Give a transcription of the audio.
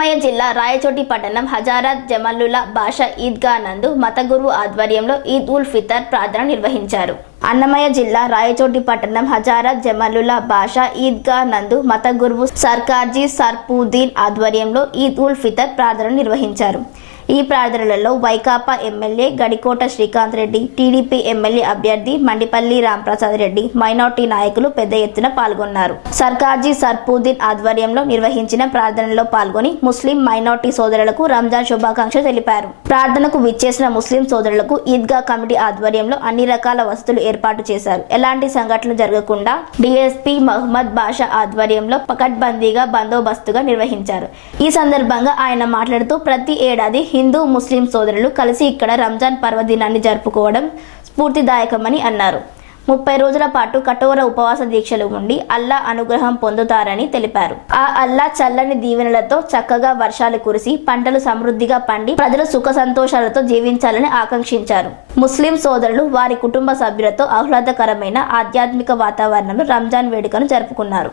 అన్నమయ్య జిల్లా రాయచోటి పట్టణం హజారత్ జమల్లుల బాషా ఈద్గా నందు మత గురువు ఆధ్వర్యంలో ఈద్ ఉల్ ఫితర్ ప్రార్థన నిర్వహించారు. అన్నమయ్య జిల్లా రాయచోటి పట్టణం హజారత్ జమల్లుల బాషా ఈద్గా నందు మత గురువు సర్కార్జీ సర్పూద్దీన్ ఆధ్వర్యంలో ఈద్ ఉల్ ఫితర్ ప్రార్థన నిర్వహించారు. ఈ ప్రార్థనలలో Vaikapa MLA Gadikota Srikanth Reddy TDP MLA అభ్యర్థి మండిపల్లి రాంప్రసాద్ రెడ్డి మైనార్టీ నాయకులు పెద్ద ఎత్తున పాల్గొన్నారు. సర్కార్జీ సర్పూద్దీన్ ఆధ్వర్యంలో నిర్వహించిన ప్రార్థనలో పాల్గొని ముస్లిం మైనార్టీ సోదరులకు రంజాన్ శుభాకాంక్షలు తెలిపారు. ప్రార్థనకు విచ్చేసిన ముస్లిం సోదరులకు ఈద్గా కమిటీ ఆధ్వర్యంలో అన్ని రకాల వసతులు ఏర్పాటు చేశారు. ఎలాంటి సంఘటనలు జరగకుండా డిఎస్పీ మహమ్మద్ బాషా ఆధ్వర్యంలో పకడ్బందీగా బందోబస్తుగా నిర్వహించారు. ఈ సందర్భంగా ఆయన మాట్లాడుతూ ప్రతి ఏడాది హిందూ ముస్లిం సోదరులు కలిసి ఇక్కడ రంజాన్ పర్వదినాన్ని జరుపుకోవడం స్ఫూర్తిదాయకమని అన్నారు. ముప్పై రోజుల పాటు కఠోర ఉపవాస దీక్షలు ఉండి అల్లా అనుగ్రహం పొందుతారని తెలిపారు. ఆ అల్లా చల్లని దీవెనలతో చక్కగా వర్షాలు కురిసి పంటలు సమృద్ధిగా పండి ప్రజలు సుఖ సంతోషాలతో జీవించాలని ఆకాంక్షించారు. ముస్లిం సోదరులు వారి కుటుంబ సభ్యులతో ఆహ్లాదకరమైన ఆధ్యాత్మిక వాతావరణంలో రంజాన్ వేడుకను జరుపుకున్నారు.